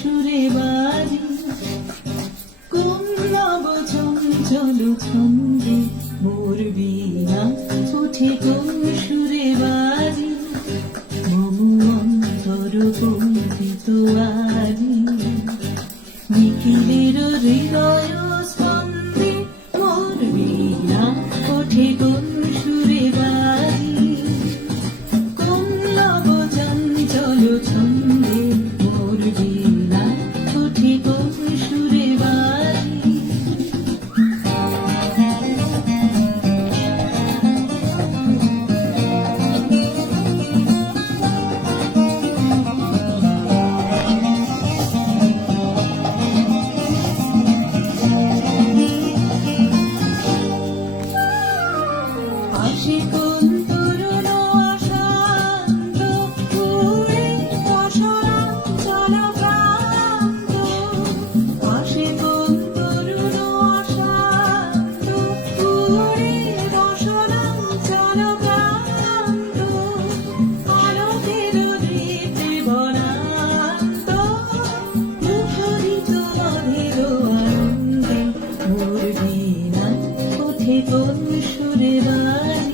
সুরে বাজি। কোন চঞ্চল ছন্দে মোর বিনা ওঠে কোন সুরে বাজ।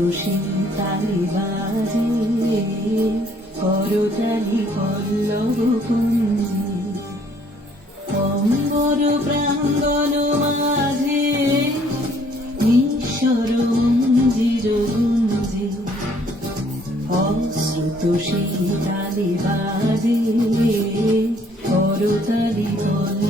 রসিন তালি বাজে করতালি পল্লব কুঞ্জে অম্বর প্রাঙ্গণ মাঝে, ঈশ্বর মঞ্জির গুঞ্জে। অশ্রুত সেই তালি বাজে করতালি পল্লব